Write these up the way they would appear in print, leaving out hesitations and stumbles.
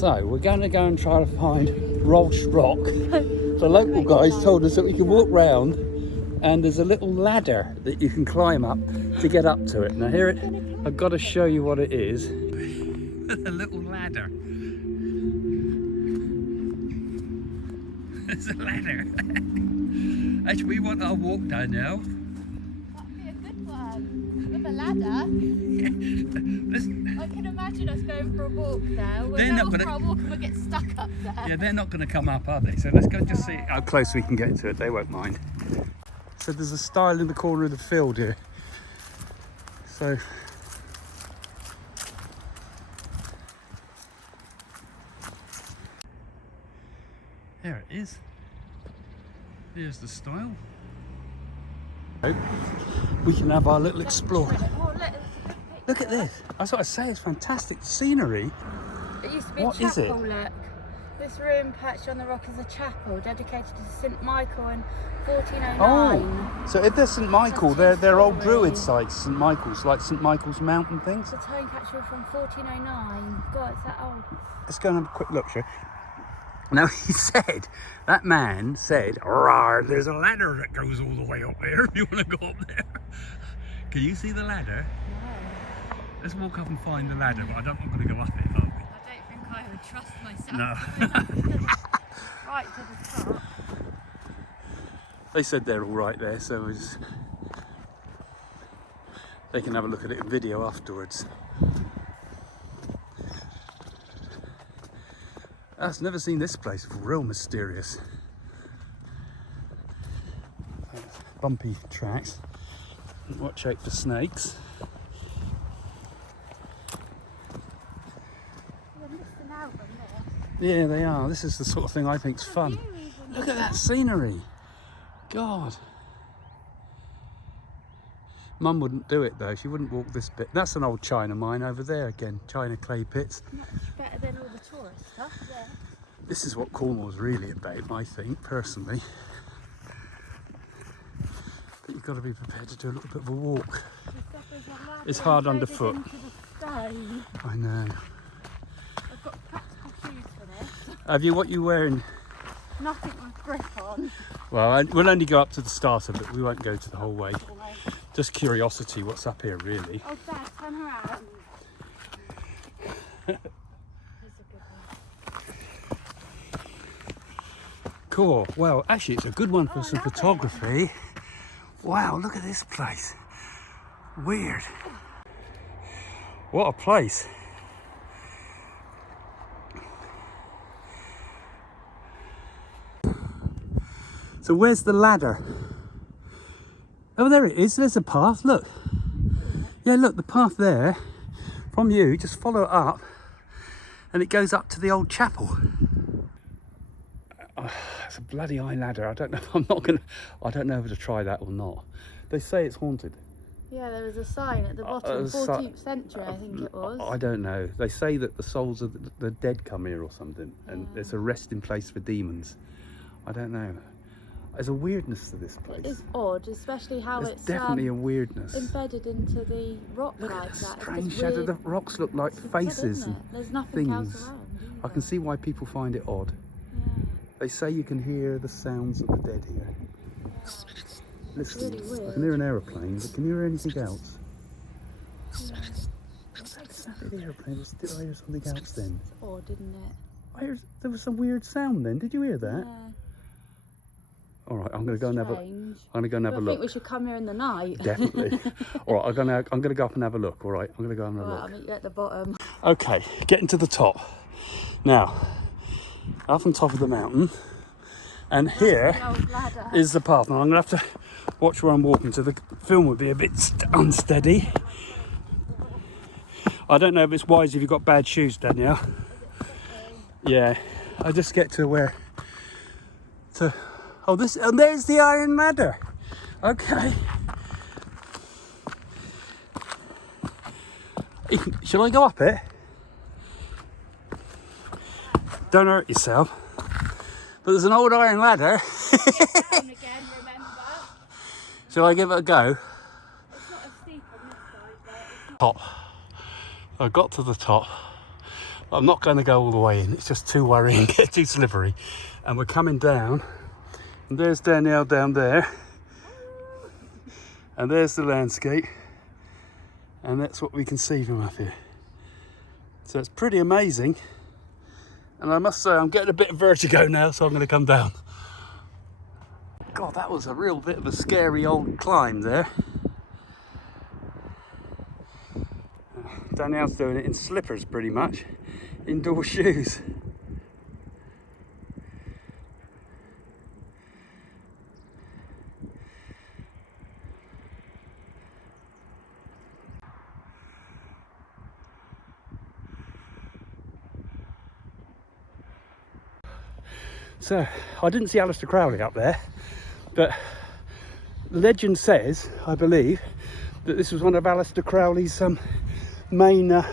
So we're going to go and try to find Roche Rock. The local guys told us that we can walk round and there's a little ladder that you can climb up to get up to it. Now here I've got to show you what it is. A little ladder. There's a ladder. Actually, we want our walk down now. That'd be a good one. With a ladder. Yeah. I can imagine us going for a walk there. We're going for a walk and we'll get stuck up there. Yeah, they're not going to come up, are they? So let's go just see how close we can get to it. They won't mind. So there's a stile in the corner of the field here. So there it is. There's the stile. We can have our little explore. Oh, Look at this. That's what I say. It's fantastic scenery. It used to be What a is it? chapel, look. This room perched on the rock is a chapel dedicated to St Michael in 1409. Oh, so if they're St Michael, they're old Druid sites, St Michael's, like St Michael's Mount and things. It's a time capsule from 1409. God, it's that old. Let's go and have a quick look, shall we? Now that man said, "Rawr, there's a ladder that goes all the way up there if you want to go up there." Can you see the ladder? No. Let's walk up and find the ladder, but I don't think we're going to go up it, are we? I don't think I would trust myself. No. Right to the top. They said they're all right there, so they can have a look at it in video afterwards. I've never seen this place, real mysterious. Bumpy tracks. Watch out for snakes. They're missing out on this. Yeah, they are. This is the sort of thing I think's fun. Look at that scenery. God. Mum wouldn't do it though. She wouldn't walk this bit. That's an old China mine over there again. China clay pits. Much better than all the tourist stuff, yeah. This is what Cornwall's really about, I think, personally. But you've got to be prepared to do a little bit of a walk. It's hard underfoot. I I know. I've got practical shoes for this. Have you? What you wearing? Nothing with grip on. Well, we'll only go up to the starter, but we won't go to the whole way. Just curiosity, what's up here, really. Oh, Dad, turn around. Here's a good one. Cool. Well, actually, it's a good one for some photography. Wow, look at this place. Weird. What a place. So where's the ladder? Oh, there it is. There's a path. Look. Yeah, look, the path there. From you, just follow it up and it goes up to the old chapel. It's a bloody high ladder. I don't know whether to try that or not. They say it's haunted. Yeah, there was a sign at the bottom, 14th century, I think it was. I don't know. They say that the souls of the dead come here or something, and it's a resting place for demons. I don't know. There's a weirdness to this place. It is odd, especially how There's it's definitely a weirdness. embedded into the rock Look like at the that. strange shadow. The rocks look like faces and There's nothing things. else around. I can see why people find it odd. Yeah. They say you can hear the sounds of the dead here. Listen, really weird. I can hear an aeroplane, but can you hear anything else? Yeah. I heard the aeroplane, but did I hear something else then? It's odd, isn't it? I heard there was some weird sound then. Did you hear that? Yeah. All right, I'm going to go and have a. Strange. I'm going to go and have a I look. think we should come here in the night. Definitely. All right, I'm going to go up and have a look. All right, I'm going to go and have a Right, I'll look. meet you at the bottom. Okay, getting to the top. Now, up on top of the mountain, and here The old ladder. is the path. Now I'm going to have to watch where I'm walking, so the film would be a bit unsteady. I don't know if it's wise if you've got bad shoes, Danielle. Yeah, I just get to where. Oh, there's the iron ladder. Okay. Shall I go up it? Don't hurt yourself. But there's an old iron ladder. Down again, remember? Shall I give it a go? It's not as steep on this side, but it's not. Top. I got to the top. I'm not going to go all the way in, it's just too worrying, it's too slippery. And we're coming down, and there's Danielle down there, and there's the landscape, and that's what we can see from up here. So it's pretty amazing, and I must say I'm getting a bit of vertigo now, so I'm going to come down. God, that was a real bit of a scary old climb there. Danielle's doing it in slippers pretty much, indoor shoes. So, I didn't see Aleister Crowley up there, but legend says, I believe, that this was one of Aleister Crowley's main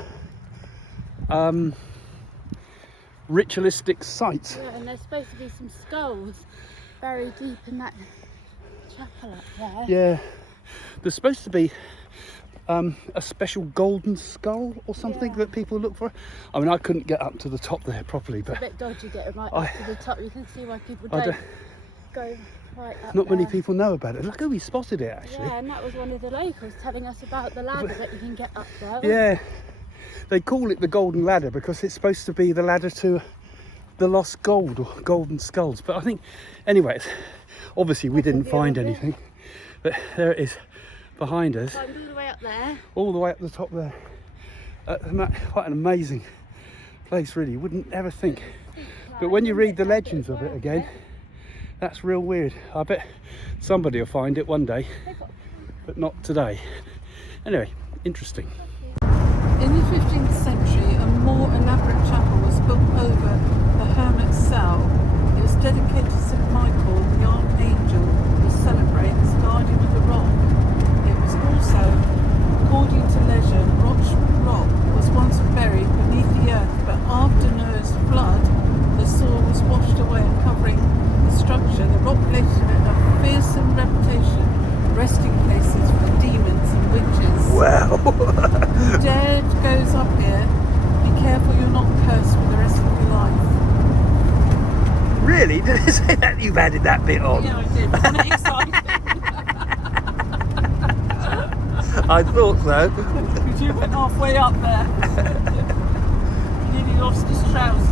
ritualistic sites. Yeah, and there's supposed to be some skulls buried deep in that chapel up there. Yeah, there's supposed to be a special golden skull or something that people look for. I mean, I couldn't get up to the top there properly, but it's a bit dodgy getting right up to the top. You can see why people don't go right up not there. many people know about it. Look who we spotted it actually. Yeah, and that was one of the locals telling us about the ladder that you can get up there. Yeah, they call it the golden ladder because it's supposed to be the ladder to the lost gold or golden skulls. But I think, anyway, obviously we didn't find anything, but there it is behind us. Climbed all the way up there. All the way up the top there. Quite an amazing place, really. You wouldn't ever think. But when you read the legends of it again, that's real weird. I bet somebody will find it one day, but not today. Anyway, interesting. In the 15th century, a more elaborate chapel was built over the hermit's cell. It was dedicated to St. Michael, the archangel who celebrates, guardian of the rock. It was also, according to legend, Roche Rock was once buried beneath the earth, but after Noah's flood, the soil was washed away, covering the structure. The rock later had a fearsome reputation, resting places for demons and witches. Wow. Who dared goes up here, be careful you're not cursed for the rest of your life. Really? Did it say that? You've added that bit on? Yeah, I did. Wasn't it exciting? I thought so. Because you went halfway up there. He nearly lost his trousers.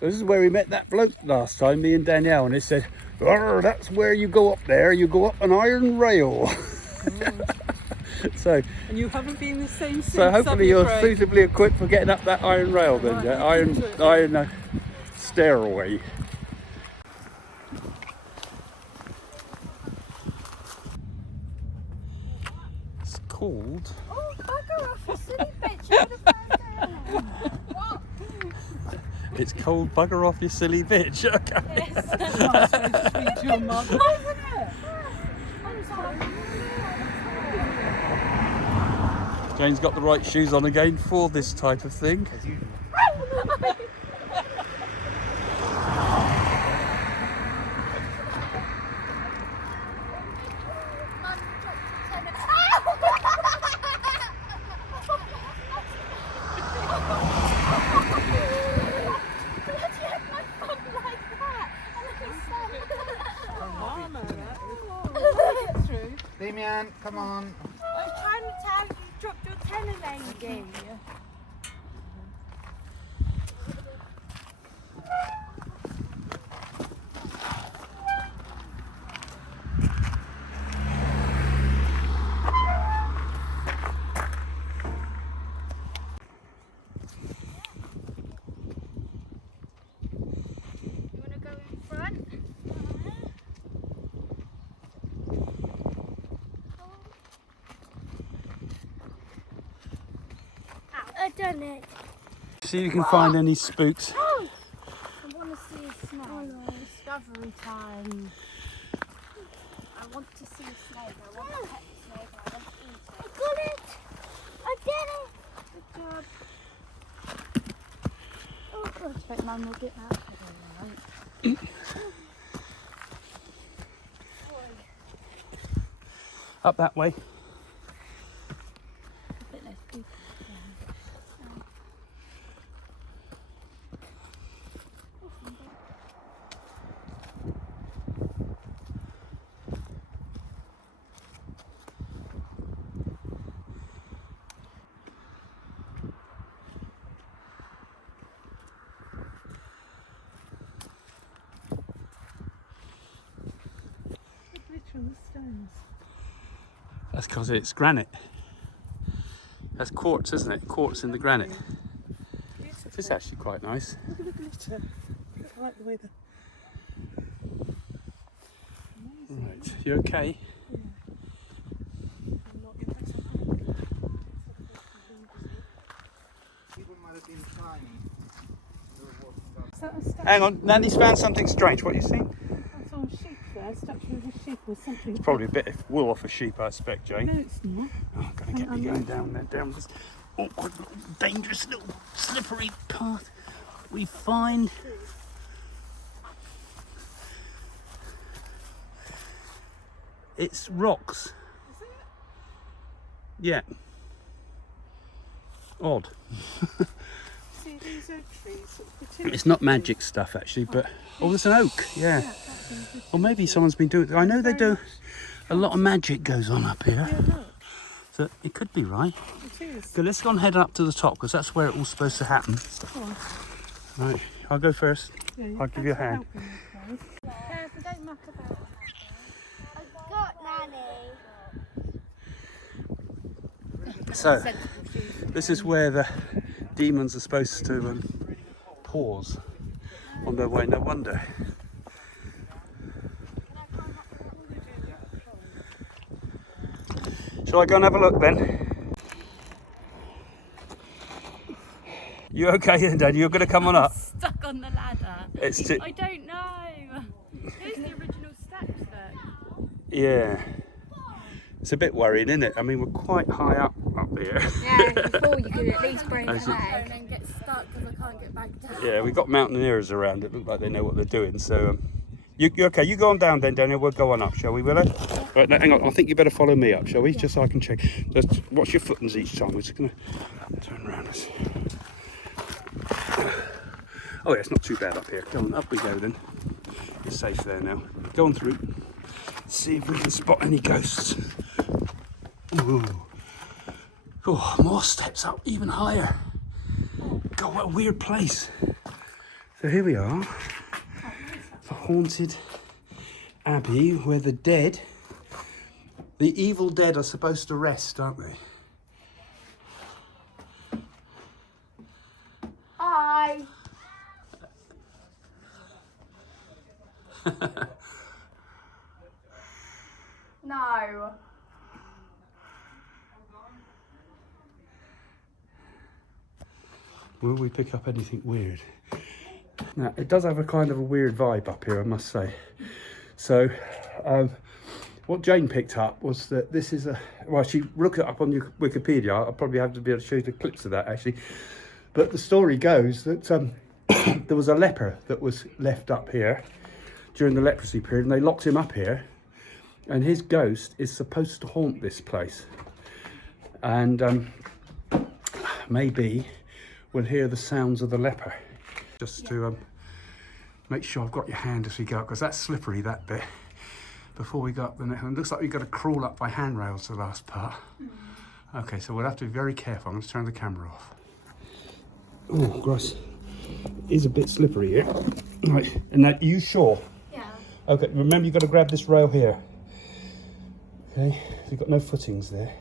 So this is where we met that bloke last time, me and Danielle, and it said, "Oh, that's where you go up there. You go up an iron rail." So, And you haven't been the same since. so hopefully you're Craig? suitably equipped for getting up that iron rail then, Right, yeah? let's do it. Iron stairway. It's called. Oh, bugger off, you silly bitch. You would have found it. What? It's called Bugger Off You Silly Bitch. Okay. Yes. I'm supposed to speak to your mum. Jane's got the right shoes on again for this type of thing. Damien, come on. I was trying to tell you dropped your tenner lady. You want to go in front? I've done it. See if you can find any spooks. Oh! I want to see a snake. Oh, no. Discovery time. I want to see a snake. I want to pet the snake. I want to eat it. I got it! I did it! Good job. Oh, God. I bet Mum will get that. Up that way. A bit less people. On the stones. That's because it's granite. That's quartz, isn't it? Quartz in the granite. Beautiful. This is actually quite nice. Look at the glitter. I like the way the... Amazing. Right, you okay? Yeah. I'm not yet. People might have been climbing. Is that a statue? Hang on, Nanny's found something strange. What are you seeing? I saw a sheep there, a statue of a sheep or something. It's probably a bit of wool off a sheep, I expect, Jane. No, it's not. Oh, I'm going to get me going down there, down this awkward, dangerous little slippery path we find. It's rocks. Is it? Yeah. Odd. See, these oak trees. Sort of fertility It's not trees. magic stuff actually, but oh, there's an oak. Yeah. That's in fertility. Or maybe someone's been doing. I know they do. Very A lot of magic goes on up here, Yeah, look. so it could be right. It is. Okay, let's go and head up to the top because that's where it all's supposed to happen. Go on. Right, I'll go first. Yeah, I'll give you a thanks for hand. helping me, guys. Careful, don't muck about. I've got Nanny. So, this is where the demons are supposed to pause on their way. No wonder. Shall I go and have a look then? You okay then, Dad? You're going to come on up? Stuck on the ladder. It's too... I don't know. Who's the original steps though? Yeah. It's a bit worrying, isn't it? I mean, we're quite high up here. Yeah, before you could at least break a As you- leg. And then get stuck because I can't get back down. Yeah, we've got mountaineers around. It look like they know what they're doing. So, you okay? You go on down then, Daniel. We'll go on up, shall we, Willow? Right, now, hang on. I think you better follow me up, shall we? Just so I can check. Just watch your footings each time. We're just going to turn around us. Oh, yeah, it's not too bad up here. Go on, up we go then. You're safe there now. Go on through. See if we can spot any ghosts. Ooh. Oh, more steps up, even higher. God, what a weird place. So here we are. The haunted abbey where the dead, the evil dead, are supposed to rest, aren't they? Hi. No. Will we pick up anything weird? Now, it does have a kind of a weird vibe up here, I must say. So, what Jane picked up was that this is a... Well, she looked it up on your Wikipedia. I'll probably have to be able to show you the clips of that, actually. But the story goes that there was a leper that was left up here during the leprosy period, and they locked him up here. And his ghost is supposed to haunt this place. And maybe we'll hear the sounds of the leper. Just to make sure I've got your hand as we go up, because that's slippery, that bit. Before we go up, and it looks like we've got to crawl up by handrails the last part. Okay, so we'll have to be very careful. I'm going to turn the camera off. Oh, gross. It is a bit slippery here. Right, and now, you sure? Yeah. Okay, remember you've got to grab this rail here. Okay, so you've got no footings there.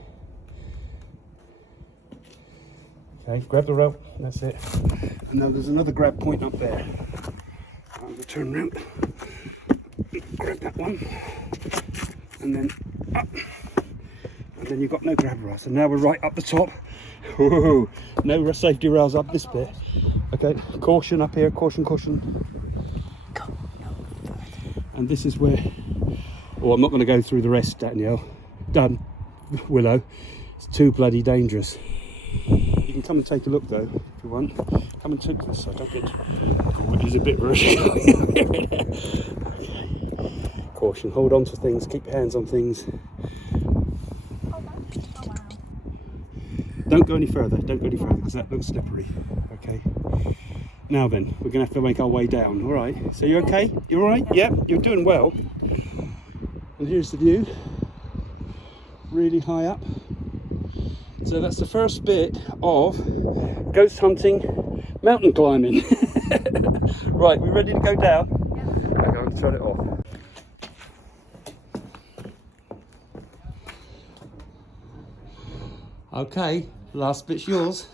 Okay, grab the rope, that's it. And now there's another grab point up there. I'm going to turn around, grab that one, and then up. And then you've got no grab rail. So now we're right up the top. Whoa, no safety rails up this bit. Okay, caution up here, caution, caution. And this is where, oh, I'm not going to go through the rest, Danielle. Done, Willow. It's too bloody dangerous. You can come and take a look though, if you want. Come and take this side, don't get... Oh, it is a bit rushy. Okay. Caution, hold on to things, keep your hands on things. Don't go any further. Don't go any further because that looks slippery. Okay. Now then, we're going to have to make our way down. All right. So you're okay? You're all right? Yeah, you're doing well. And here's the view. Really high up. So that's the first bit of ghost hunting, mountain climbing. Right, we ready to go down? Yeah. Okay, I'm going to turn it off. Okay, last bit's yours.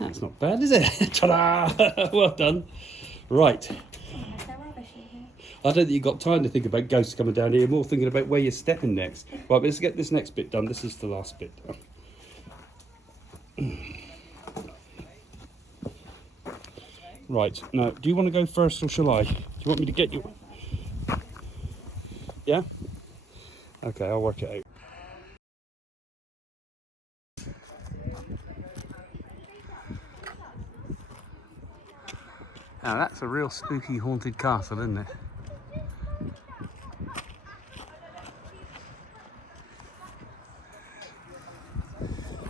That's not bad, is it? Ta-da! Well done. Right. I don't think you've got time to think about ghosts coming down here. You're more thinking about where you're stepping next. Right, but let's get this next bit done. This is the last bit. Right, now, do you want to go first or shall I? Do you want me to get you? Yeah? Okay, I'll work it out. Now that's a real spooky haunted castle, isn't it?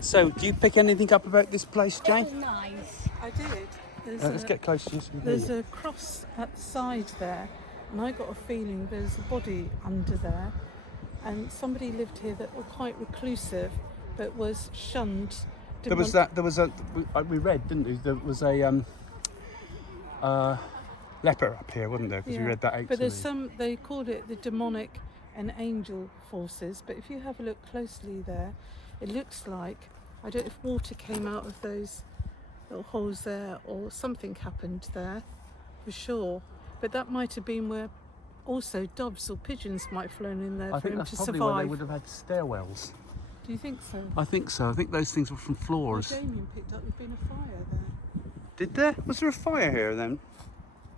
So, do you pick anything up about this place, Jane? It was nice. I did. Let's get close to you. There's a cross at the side there, and I got a feeling there's a body under there, and somebody lived here that were quite reclusive, but was shunned. We read, didn't we? There was a leper up here, wasn't there? Because we read that out. But there's they called it the demonic and angel forces, but if you have a look closely there, it looks like, I don't know if water came out of those little holes there or something happened there for sure, but that might have been where also doves or pigeons might have flown in there for him to survive. Where they would have had stairwells. Do you think so? I think so. I think those things were from floors. Damien picked up there'd been a fire there. Did there? Was there a fire here then?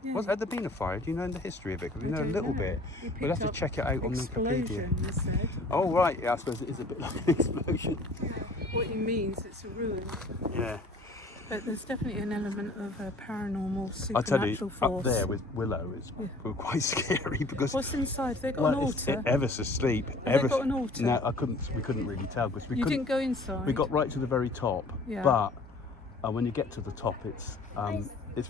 Yeah. Had there been a fire? Do you know the history of it? Because we know a little bit. We'll have to check it out on Wikipedia. Explosion, you said. Oh right, yeah, I suppose it is a bit like an explosion. Yeah. What he means, it's a ruin. Yeah. But there's definitely an element of a paranormal, I tell you, supernatural force. up there with Willow is quite scary because. What's inside? They've got an altar. Ever so steep. Have they got an altar? No, we couldn't really tell because we You couldn't. didn't go inside. We got right to the very top, Yeah. but when you get to the top, it's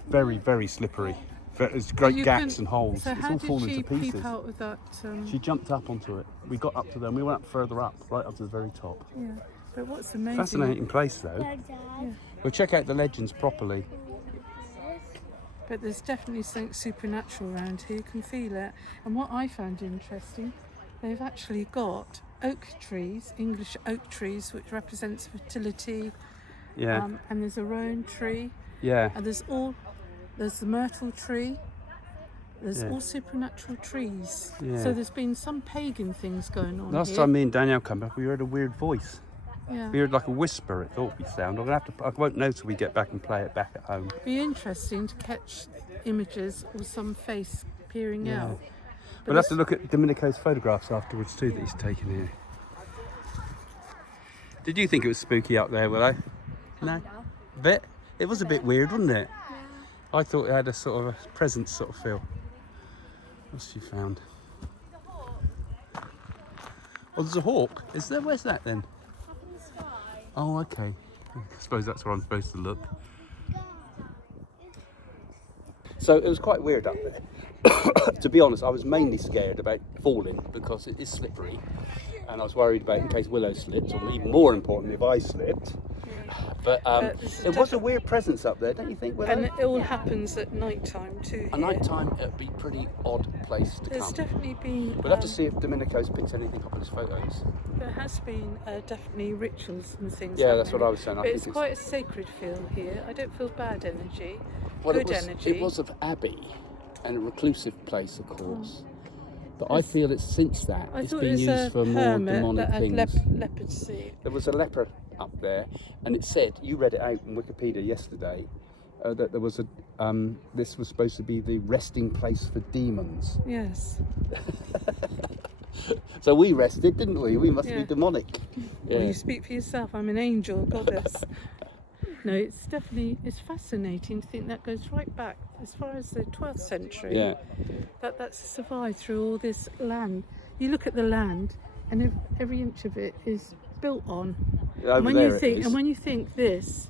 very, very slippery. There's great gaps and holes. So it's how all falling did she to pieces. peep out of that? She jumped up onto it. We got up to them. We went up further up, right up to the very top. Yeah. But what's amazing? Fascinating place, though. Yeah. We'll check out the legends properly. But there's definitely something supernatural around here. You can feel it. And what I found interesting, they've actually got oak trees, English oak trees, which represents fertility. Yeah. And there's a rowan tree. Yeah. And there's the myrtle tree. There's all supernatural trees. Yeah. So there's been some pagan things going on Last here. time me and Danielle came back, we heard a weird voice. Yeah. We heard like a whisper. It thought we sound. I won't know till we get back and play it back at home. Be interesting to catch images or some face peering out. We'll have to look at Domenico's photographs afterwards too that he's taken here. Did you think it was spooky up there, Willow? No. A bit? It was a bit weird, wasn't it? Yeah. I thought it had a sort of a presence sort of feel. What's she found? Oh, there's a hawk. Is there? Where's that then? Up in the sky. Oh, okay. I suppose that's where I'm supposed to look. So it was quite weird up there. To be honest, I was mainly scared about falling because it is slippery, and I was worried about in case Willow slipped, or even more importantly, if I slipped. But it was a weird presence up there, don't you think, Willow? And it all happens at night time too. At night time, it'd be a pretty odd place to There's come. definitely been. We'll have to see if Domenico's picked anything up on his photos. There has been definitely rituals and things. Yeah, that's happening. what I was saying. But it's quite a sacred feel here. I don't feel bad energy. Well, Good energy. It was of abbey and a reclusive place, of course. But I feel it's since that it's been used for more demonic things. Leprosy. There was a leper up there, and it said, you read it out on Wikipedia yesterday, that there was a this was supposed to be the resting place for demons. Yes. So we rested, didn't we? We must be demonic. Yeah. Well, you speak for yourself. I'm an angel, goddess. No, it's definitely, it's fascinating to think that goes right back as far as the 12th century. Yeah. That's survived through all this land. You look at the land, and every inch of it is built on. Over when there you it think, is. and when you think this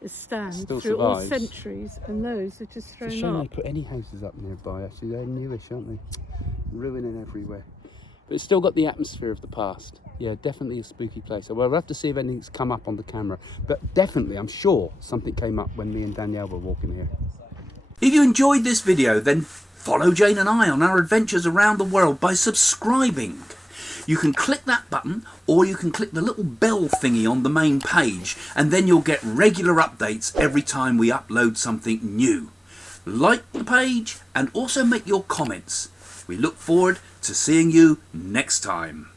is stand Still through all survives. centuries, and those are just It's a thrown shame up. they put any houses up nearby, actually. They're newish, aren't they? Ruining everywhere. But it's still got the atmosphere of the past. Yeah, definitely a spooky place. Well, we'll have to see if anything's come up on the camera. But definitely, I'm sure something came up when me and Danielle were walking here. If you enjoyed this video, then follow Jane and I on our adventures around the world by subscribing. You can click that button, or you can click the little bell thingy on the main page, and then you'll get regular updates every time we upload something new. Like the page and also make your comments. We look forward to seeing you next time.